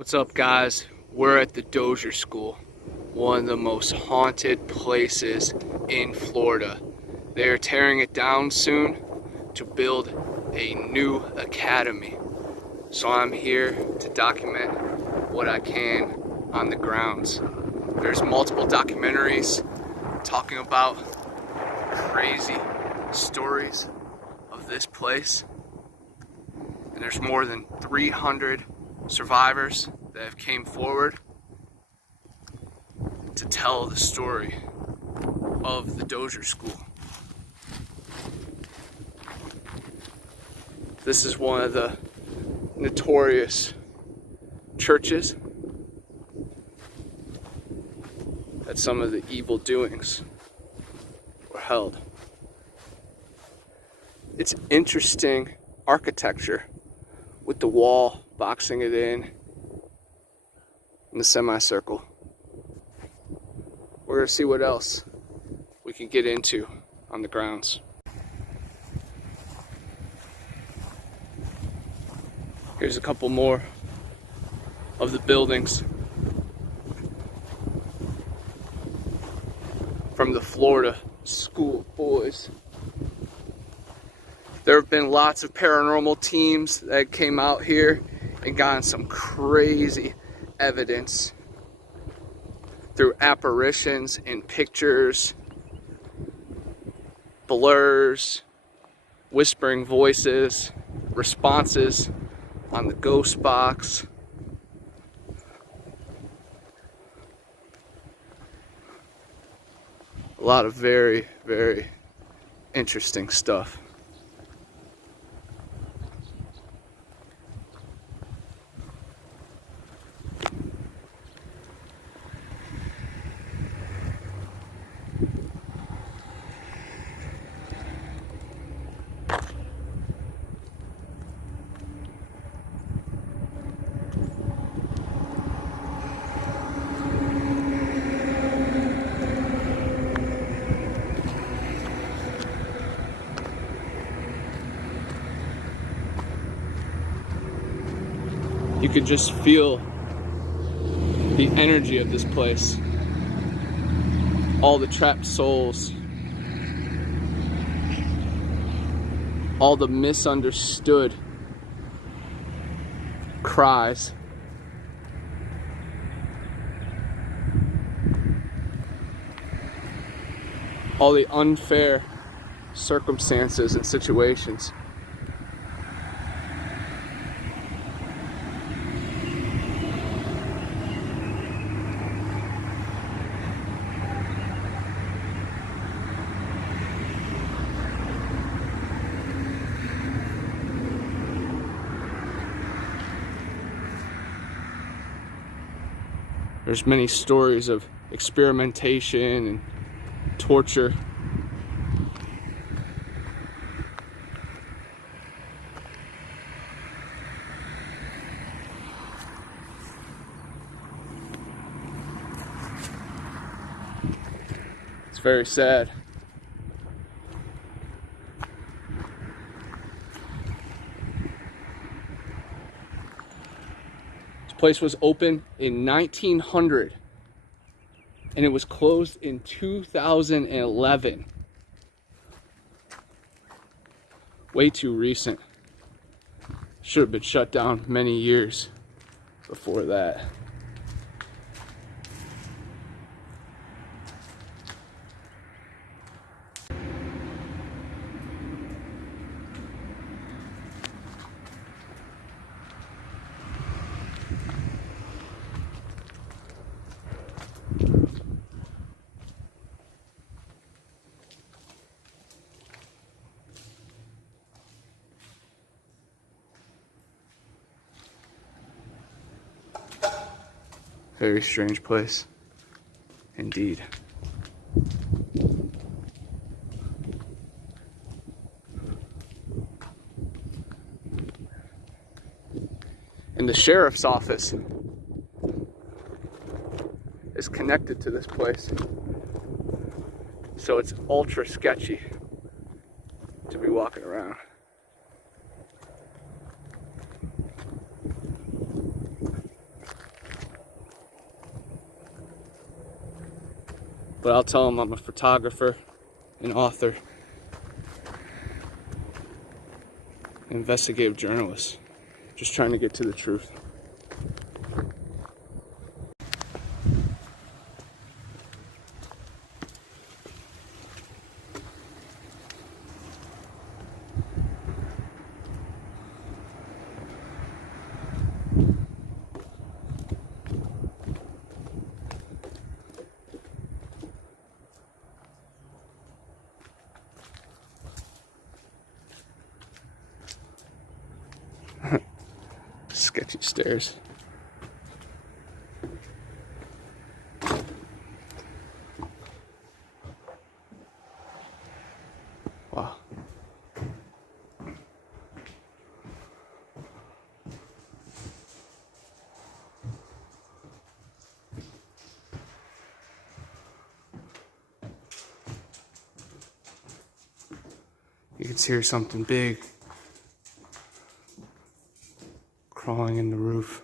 What's up, guys? We're at the Dozier School, one of the most haunted places in Florida. They are tearing it down soon to build a new academy. So I'm here to document what I can on the grounds. There's multiple documentaries talking about crazy stories of this place. And there's more than 300 survivors that have came forward to tell the story of the Dozier School. This is one of the notorious churches that some of the evil doings were held. It's interesting architecture with the wall boxing it in the semicircle. We're gonna see what else we can get into on the grounds. Here's a couple more of the buildings from the Florida School of Boys. There have been lots of paranormal teams that came out here and gotten some crazy evidence through apparitions and pictures, blurs, whispering voices, responses on the ghost box. A lot of very, very interesting stuff. You could just feel the energy of this place. All the trapped souls. All the misunderstood cries. All the unfair circumstances and situations. There's many stories of experimentation and torture. It's very sad. Place was open in 1900 and it was closed in 2011. Way too recent. Should have been shut down many years before that. Very strange place, indeed. And the sheriff's office is connected to this place. So it's ultra sketchy to be walking around. But I'll tell them I'm a photographer, an author, investigative journalist, just trying to get to the truth. Sketchy stairs. Wow. You can hear something big crawling in the roof.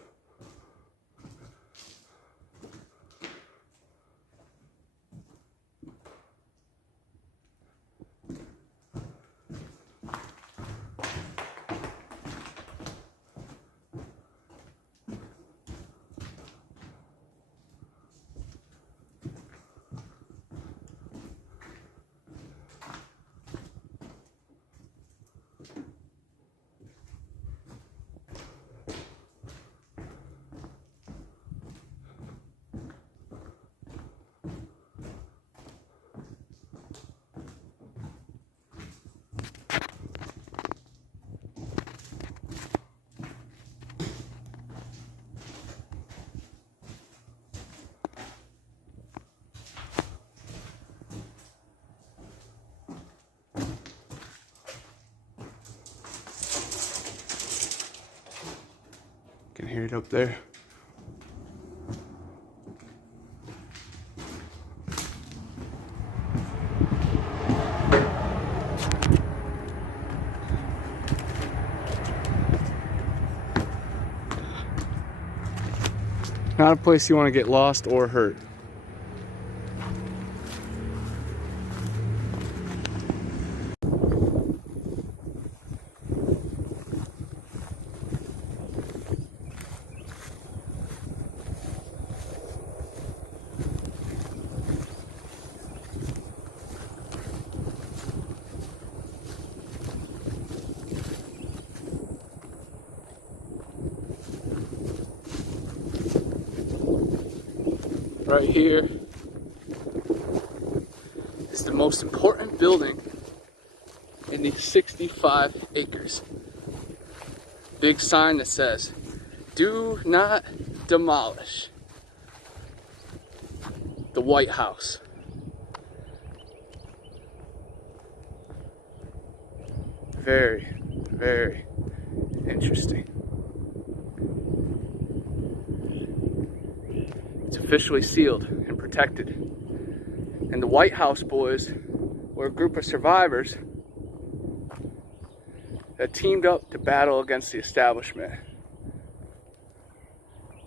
Can hear it up there. Not a place you want to get lost or hurt. Right here is the most important building in these 65 acres. Big sign that says, "Do not demolish." The White House. Very, very interesting. It's officially sealed and protected. And the White House boys were a group of survivors that teamed up to battle against the establishment.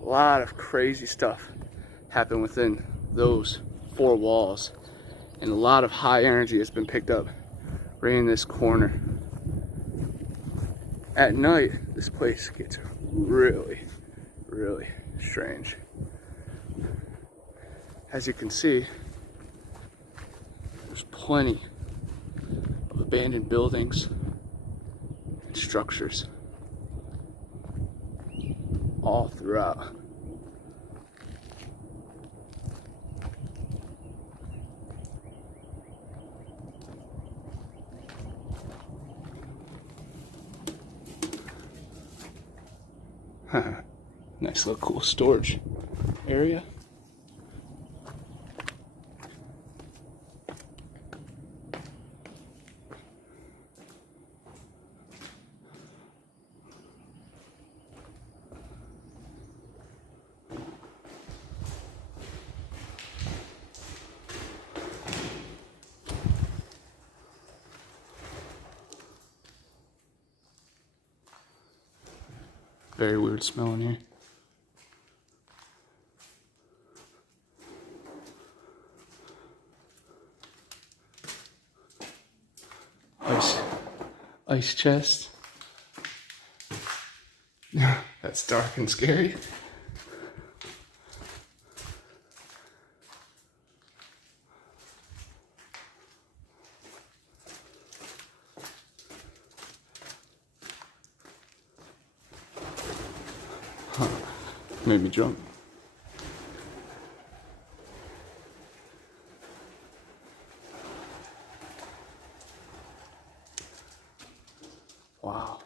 A lot of crazy stuff happened within those four walls, and a lot of high energy has been picked up right in this corner. At night, this place gets really, really strange. As you can see, there's plenty of abandoned buildings and structures all throughout. Nice little cool storage area. Very weird smell in here. Ice chest. That's dark and scary. Made me jump. Wow.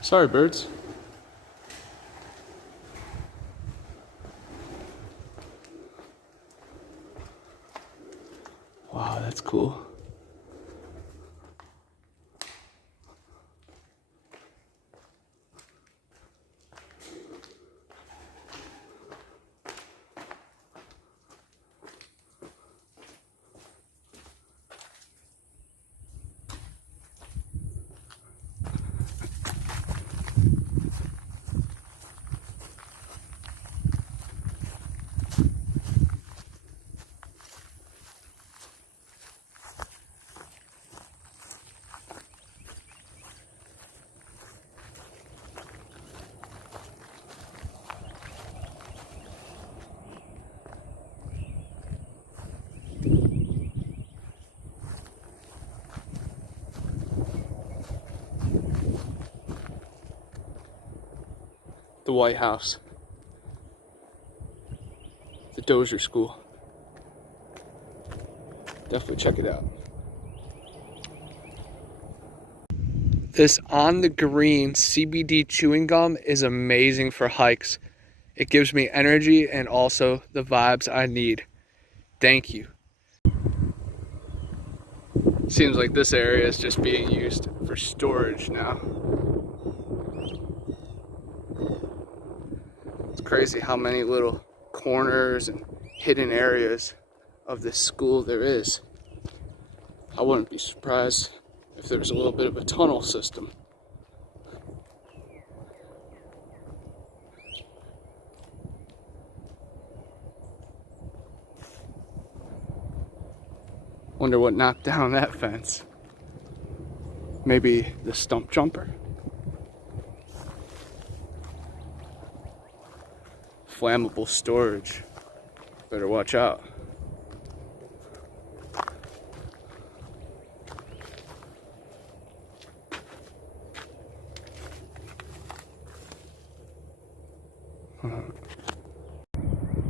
Sorry, birds. Wow, that's cool. The White House. The Dozier School. Definitely check it out. This On the Green CBD chewing gum is amazing for hikes. It gives me energy and also the vibes I need. Thank you. Seems like this area is just being used for storage now. It's crazy how many little corners and hidden areas of this school there is. I wouldn't be surprised if there was a little bit of a tunnel system. Wonder what knocked down that fence. Maybe the stump jumper? Flammable storage. Better watch out.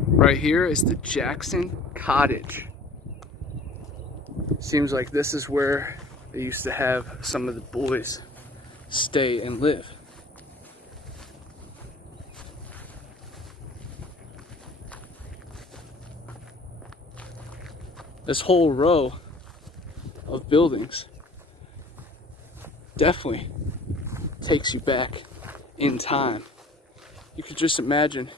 Right here is the Jackson Cottage. Seems like this is where they used to have some of the boys stay and live. This whole row of buildings definitely takes you back in time. You could just imagine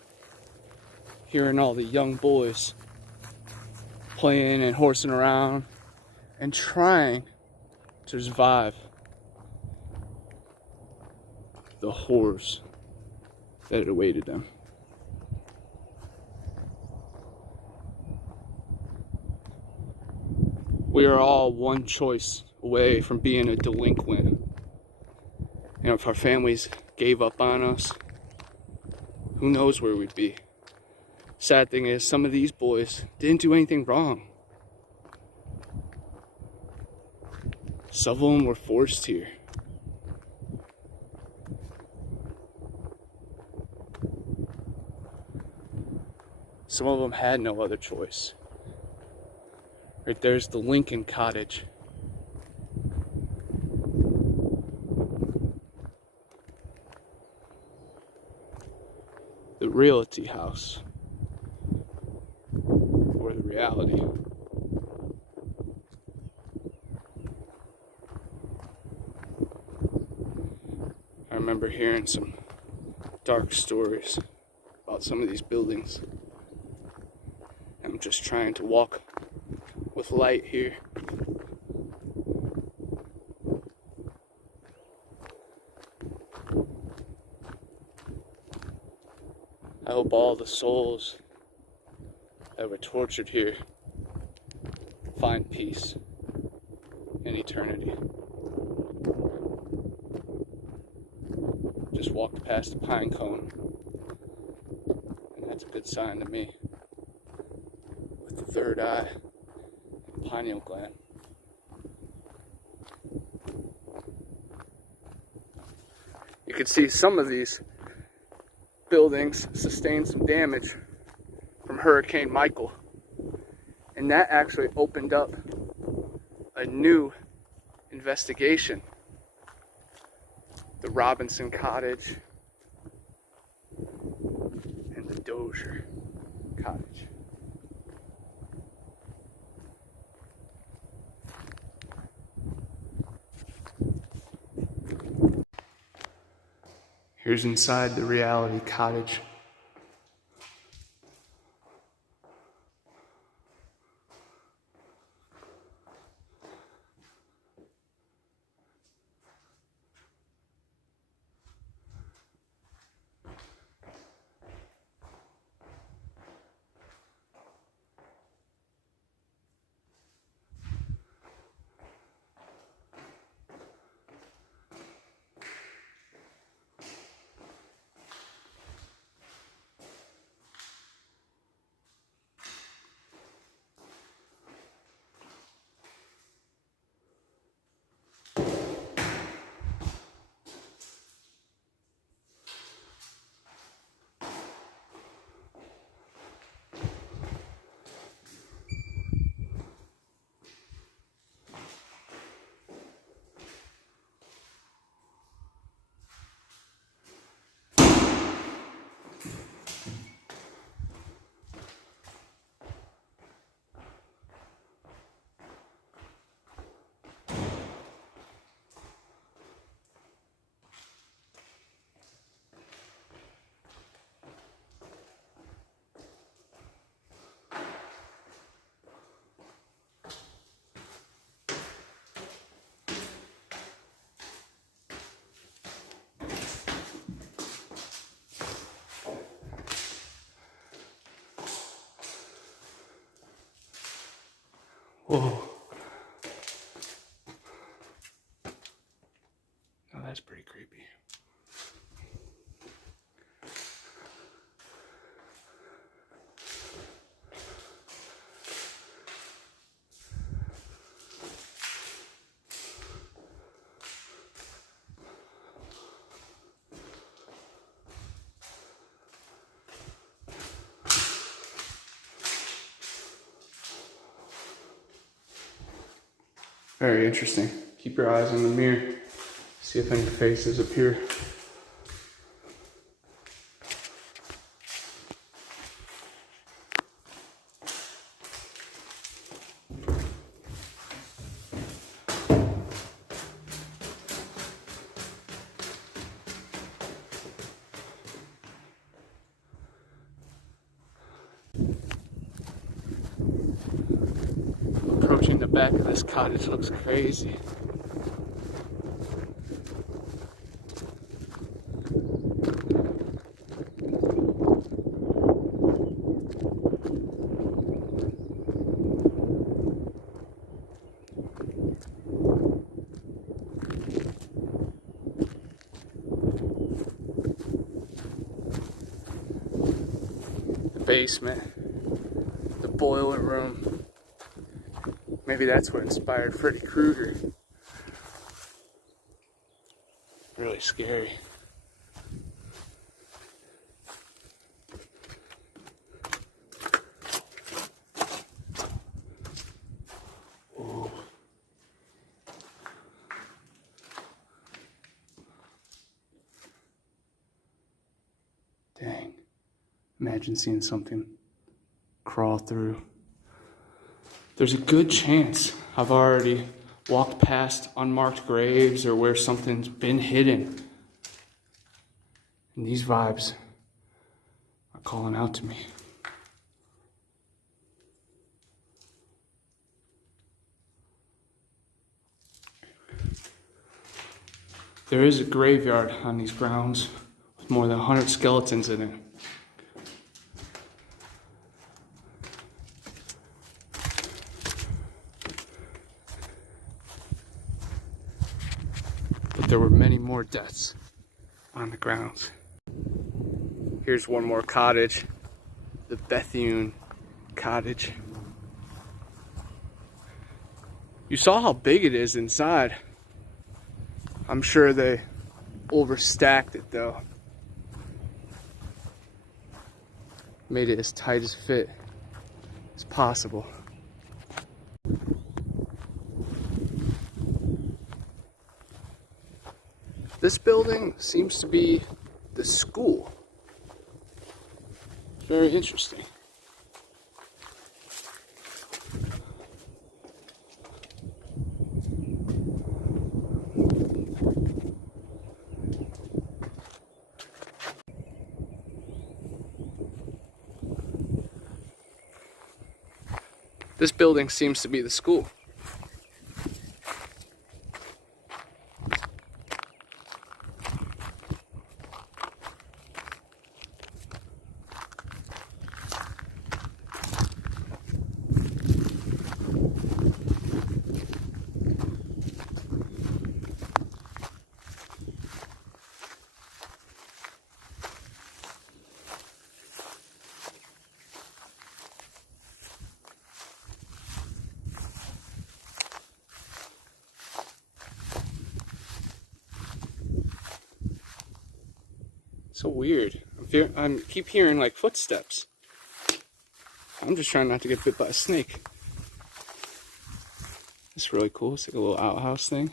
hearing all the young boys playing and horsing around and trying to survive the horrors that awaited them. We are all one choice away from being a delinquent. You know, if our families gave up on us, who knows where we'd be. Sad thing is, some of these boys didn't do anything wrong. Some of them were forced here. Some of them had no other choice. Right there's the Lincoln Cottage. The Realty House. Or the Reality. I remember hearing some dark stories about some of these buildings. I'm just trying to walk with light here. I hope all the souls that were tortured here find peace in eternity. Just walked past a pine cone, and that's a good sign to me. With the third eye and pineal gland. You can see some of these buildings sustained some damage from Hurricane Michael, and that actually opened up a new investigation. The Robinson Cottage and the Dozier Cottage. Here's inside the Reality Cottage. Whoa. Now that's pretty creepy. Very interesting. Keep your eyes on the mirror. See if any faces appear. Approaching the back of this cottage looks crazy. The basement, the boiler room. Maybe that's what inspired Freddy Krueger. Really scary. Ooh. Dang. Imagine seeing something crawl through. There's a good chance I've already walked past unmarked graves or where something's been hidden. And these vibes are calling out to me. There is a graveyard on these grounds with more than 100 skeletons in it. there were many more deaths on the grounds. Here's one more cottage, the Bethune cottage. You saw how big it is inside. I'm sure they overstacked it though. Made it as tight as fit as possible. This building seems to be the school. Very interesting. This building seems to be the school. So weird. I keep hearing like footsteps. I'm just trying not to get bit by a snake. It's really cool. It's like a little outhouse thing.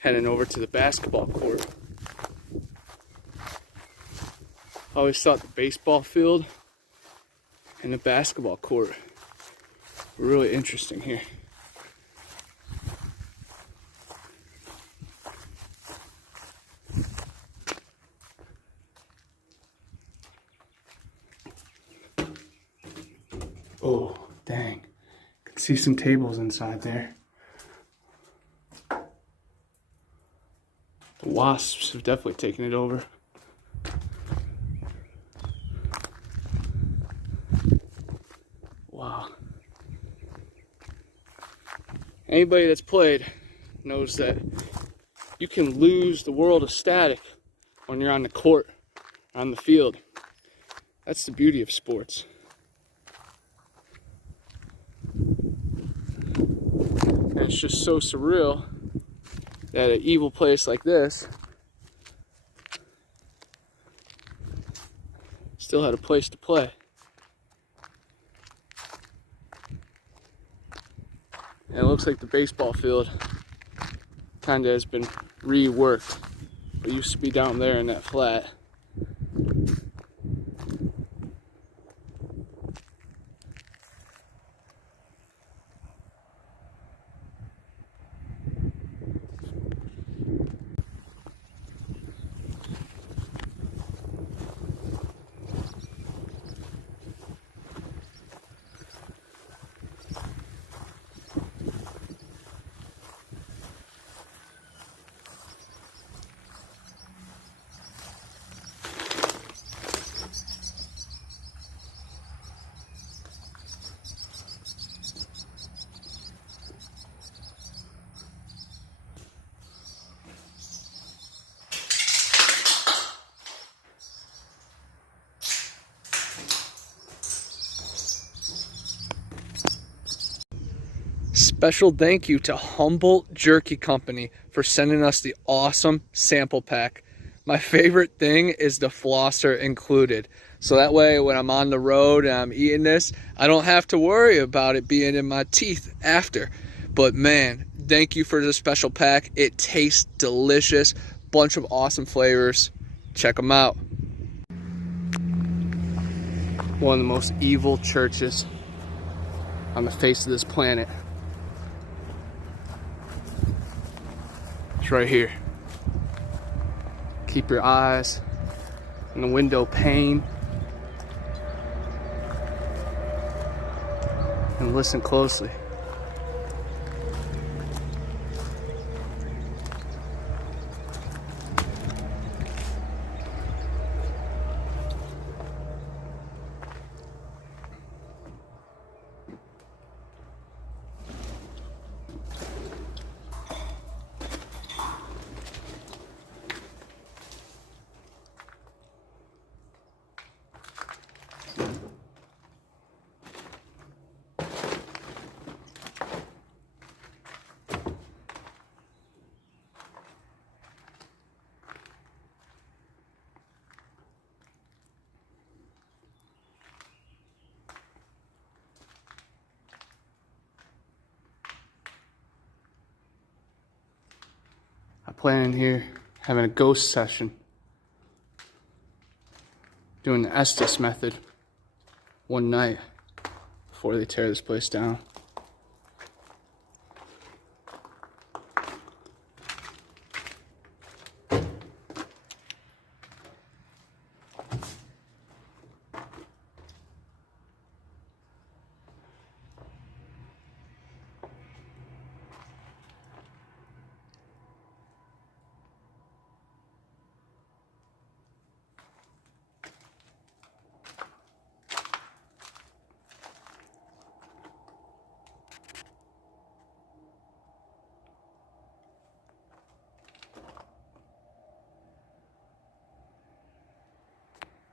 Heading over to the basketball court. I always thought the baseball field and the basketball court were really interesting here. Oh, dang. I can see some tables inside there. The wasps have definitely taken it over. Wow. Anybody that's played knows that you can lose the world of static when you're on the court, on the field. That's the beauty of sports. And it's just so surreal that an evil place like this still had a place to play. And it looks like the baseball field kind of has been reworked. It used to be down there in that flat. Special thank you to Humboldt Jerky Company for sending us the awesome sample pack. My favorite thing is the flosser included. So that way when I'm on the road and I'm eating this, I don't have to worry about it being in my teeth after. But man, thank you for the special pack. It tastes delicious. Bunch of awesome flavors. Check them out. One of the most evil churches on the face of this planet. It's right here. Keep your eyes on the window pane and listen closely. planning here, having a ghost session. Doing the Estes method one night before they tear this place down.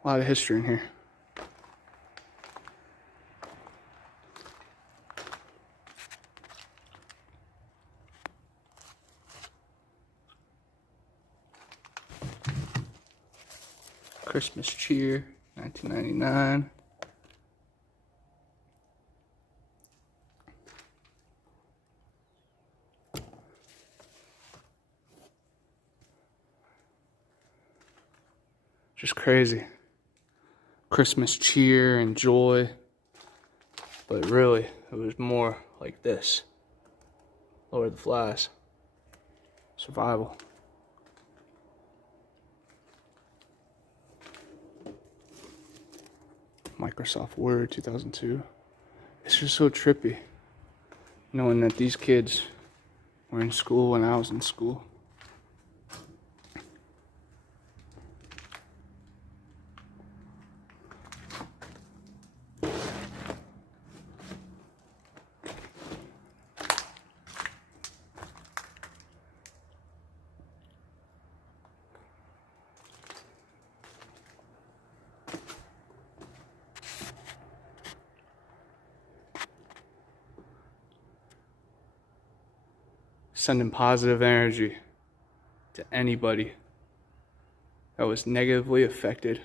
A lot of history in here. Christmas cheer, 1999. Just crazy. Christmas cheer and joy, but really it was more like this. Lower the Flies. Survival. Microsoft Word 2002. It's just so trippy knowing that these kids were in school when I was in school. Sending positive energy to anybody that was negatively affected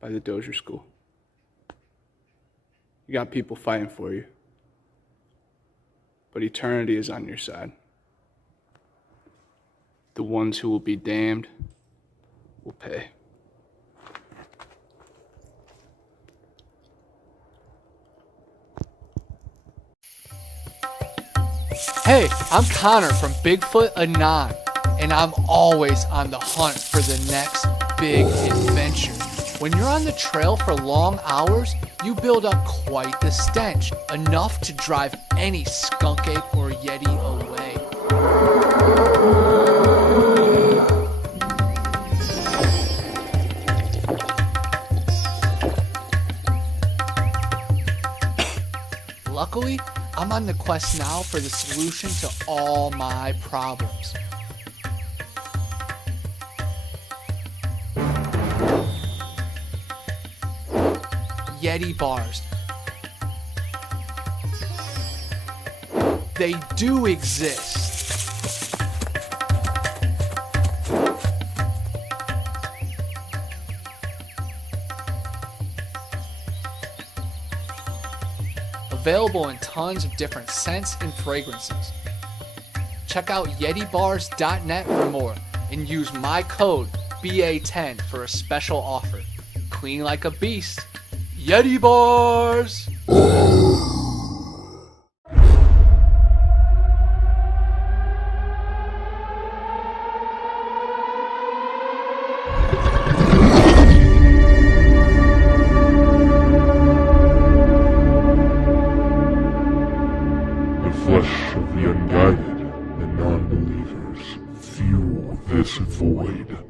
by the Dozier School. You got people fighting for you, but eternity is on your side. The ones who will be damned will pay. Hey, I'm Connor from Bigfoot Anon, and I'm always on the hunt for the next big adventure. When you're on the trail for long hours, you build up quite the stench, enough to drive any skunk ape or yeti away. Luckily, I'm on the quest now for the solution to all my problems. Yeti bars. They do exist. Available in tons of different scents and fragrances. Check out YetiBars.net for more and use my code BA10 for a special offer. Clean like a beast. Yeti Bars! Flesh of the unguided and non-believers fuel this void.